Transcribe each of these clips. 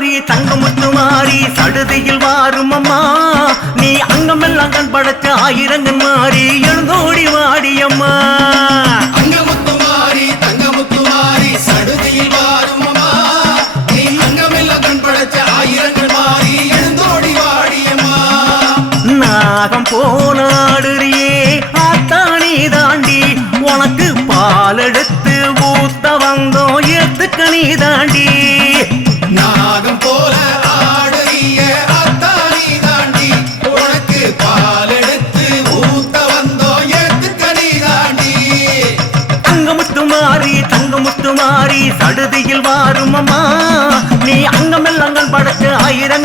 மாறி தங்கமுத்து மாறி சடுதியில் வாரும் அம்மா. நீ அங்கமெல்லாம் கண் படைச்ச ஆயிரங்கன் மாறி எழுந்தோடி தங்கமுத்துமாரி சடுதியில் வாரும் அம்மா. நீ அங்கமெல்லாம் கண் படைச்ச ஆயிரங்கள் மாறி எழுந்தோடி வாடியம்மா. நாகம் போனாடுறியே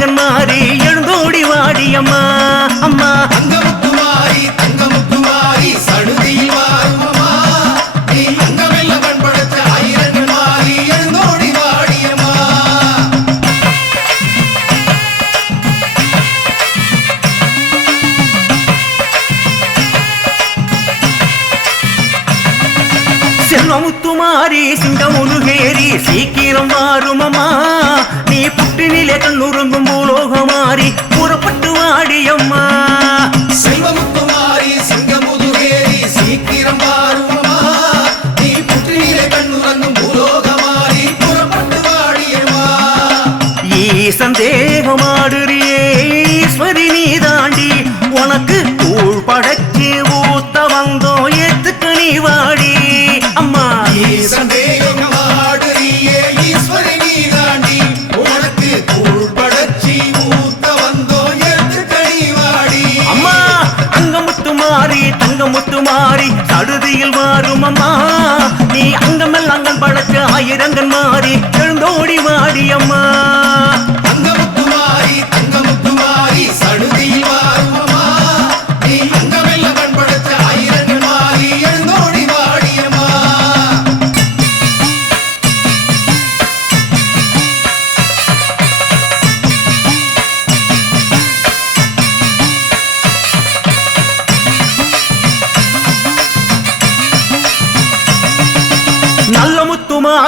ஆயிரங்கன் மாறி எழுந்தோடி வாடியம்மா. அம்மா. அங்கமுத்துமாரி தங்கமுத்துமாரி சடுதியில் அம்மா நீ அங்கமெல்லாம் கண் ஆயிரங்கள் மாறி எழுந்தோடி வாடியம்மா. செல்வமுத்துமாரி சீக்கிரம் சீக்கிரம் வாருமம்மா. நீ புற்றினிலே கண்ணுறங்கும் பூலோகமாரி புறப்பட்டு வாடியம்மா. ஈசன் மாறி தங்க முத்து மாறி சடுதியில் மாறும் அம்மா. நீ அங்கமெல்லாம் அங்கன் படைச்ச ஆயிரங்கன் மாறி எழுந்தோடி வாடி அம்மா.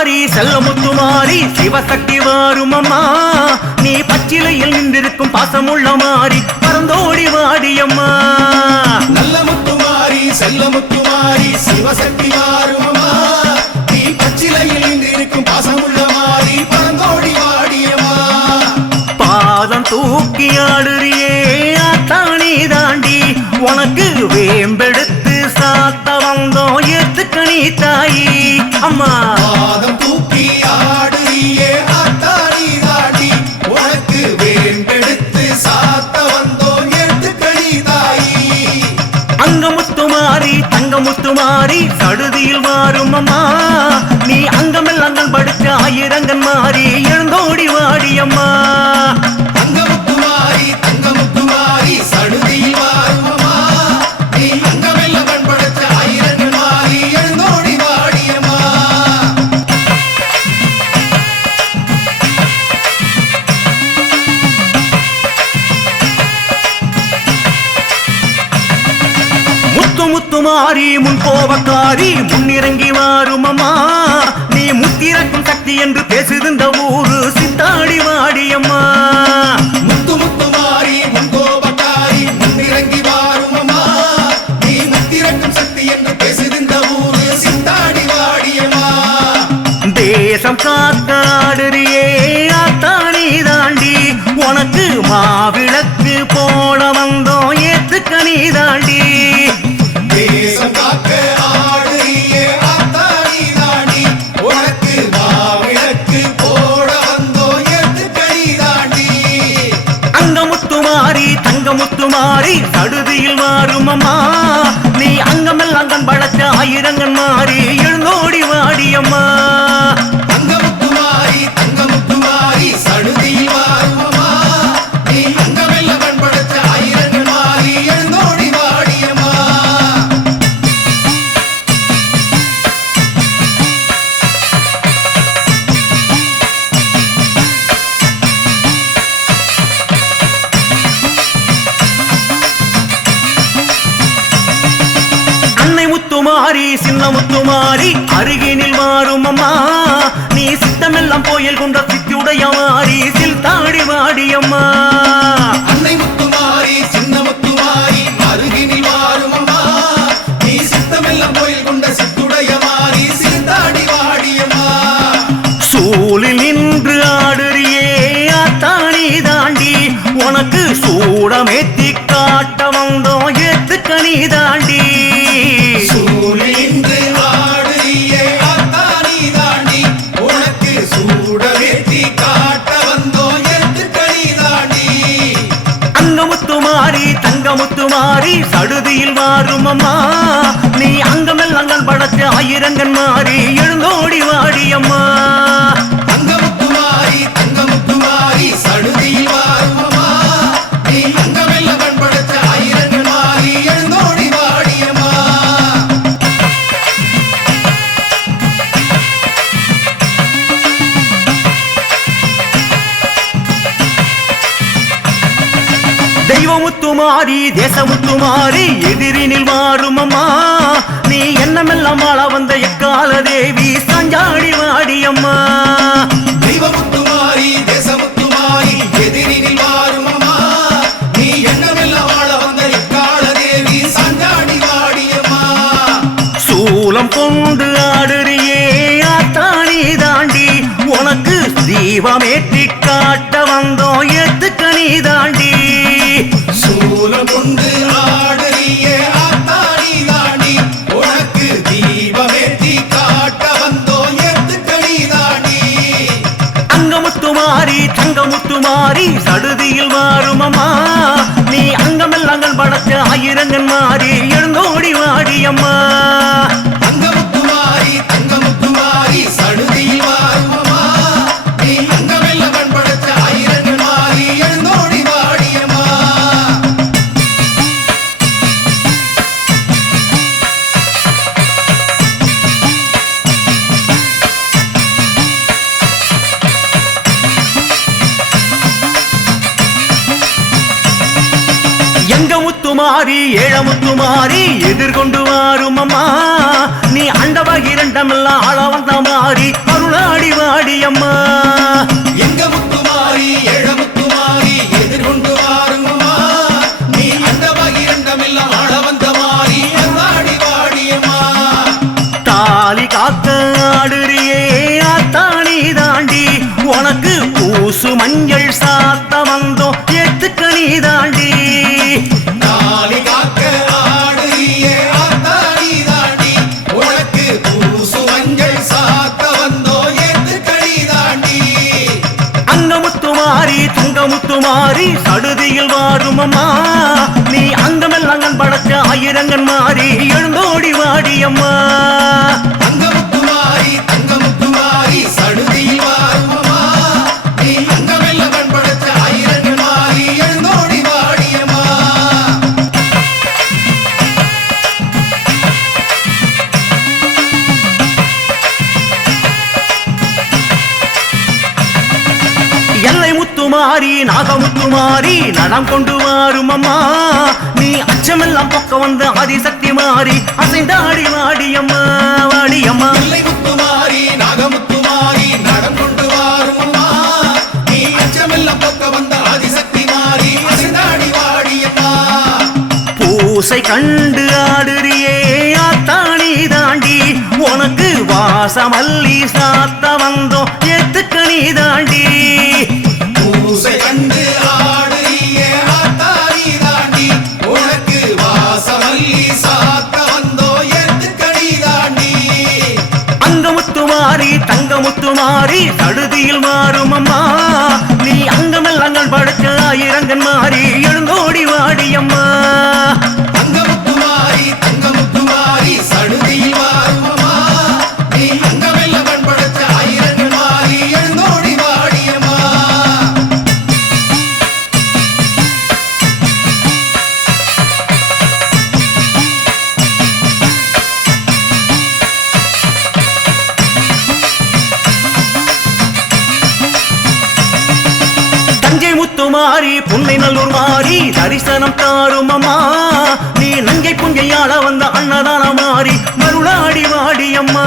முத்துமாரி செல்ல முத்துமாரி சிவசக்தி வாரும் அம்மா. நீ பச்சிலையில் நின்றிருக்கும் பாசமுள்ள மாறி பறந்தோடி வாடி அம்மா. நல்ல முத்துமாரி செல்ல முத்துமாரி சிவசக்தி மாறுமம்மா நீ பச்சிலையில் நின்றிருக்கும் பாசமுள்ள மாறி பறந்தோடி வாடியம்மா பாதம் தூக்கி ஆடுறியே ஆத்தானி தாண்டி. உனக்கு வேம்பெடுத்து சாத்த வந்தோம் ஏத்துக்க நீ தாயி. அம்மா. மாறி சடுதியில் மாறும் அம்மா. நீ அங்கமெல்லாம் படுத்த ஆயிரங்கன் மாறி எழுந்தோடி வாடி பேசுகின்ற ஊரு சித்தாடி வாடி அம்மா முத்து முத்துமாரி முன்கோபக்காரி முன்னிறங்கி வாருமம்மா. நீ முத்திரக்கும் சக்தி என்று பேசுகின்ற ஊரு சிந்தாடி வாடியம்மா. தேசம் காத்தாடுறியே ஆத்தானி தாண்டி உனக்கு மாவிளக்கு போட வந்தோம் அங்கமா நீ அங்கமெல்லாம் கண் படைச்ச ஆயிரங்கன் மாறி எழுந்தோடி மாறி சின்ன முத்துமாரி அருகினில் மாறும் அம்மா. நீ சித்தமெல்லாம் கோயில் கொண்ட சித்தியுடைய மாறி சில் தாடி வாடியம்மா முத்து மாறி சடுதியில் வாரும் அம்மா. நீ அங்கமெல்லாம் படத்து ஆயிரங்கன் மாறி எழுந்தோடி வாடி அம்மா. தெய்வமுத்து மாறி தேசமுத்து மாறி எதிரினில் மாறும் அம்மா. நீ என்னமெல்லாம் ஆள வந்த எக்கால தேவி சஞ்சாடி மாறும் நீ அங்கமெல்லாம் படைச்ச ஆயிரங்கன் மாறி எழுந்தோடி வாடியம்மா எங்க முத்து மாறி ஏழமுத்து எதிர்கொண்டு வாரும் அம்மா. நீ அண்டவகி இரண்டமெல்லாம் ஆள வந்த மாறி அருளாடி வாடியம்மா எங்க முத்துமாரி ஏழமுத்துமாரி அங்கமுத்து மாறி தங்கமுத்து மாறி சடுதியில் வாடும் அம்மா. நீ அங்கமெல்லாம் படத்த ஆயிரங்கன் மாறி எழுந்தோடி வாடி அம்மா. வாடியம்மா தங்கமுத்துமாரி தங்கமுத்து மாறி முத்து மாறி நாகமுத்து மாறி நடம் கொண்டு வாரும் அம்மா. நீ அச்சமெல்லாம் பக்கம் வந்த ஆதிசக்தி மாறி அசைந்தாடி வாடியம்மா வாடியம்மா எல்லை முத்துமாரி நாகமுத்துமாரி நடம் கொண்டு வாரும் அம்மா. நீ அச்சமெல்லாம் பக்க வந்த ஆதிசக்தி மாறி அசைந்தாடி வாடியம்மா பூசை கண்டு ஆடுறியே ஆத்தாணி தாண்டி. உனக்கு வாசமல்லி சாத்த வந்தோம் ஏத்துக்கணி தாண்டி. மாறி தரிசனம் தாருமம்மா நீ நங்கை புங்கையாள வந்த அண்ணதான மாறி மருளாடி வாடியம்மா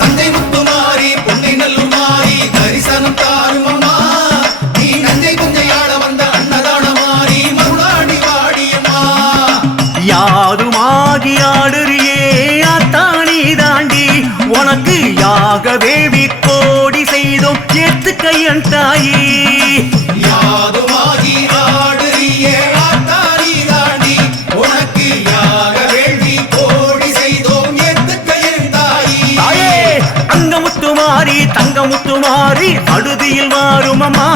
தந்தை முத்து மாறி பொன்னை நல்லு மாறி தரிசனம் தாருமம்மா நீ நங்கை புங்கையாள வந்த அண்ணதான மாறி மருளாடி வாடியம்மா யாருமாகி தாண்டி. உனக்கு யாக தேவி செய்தோம் ஏத்து கையன் தாயே. மத்தியில் மாறும் அம்மா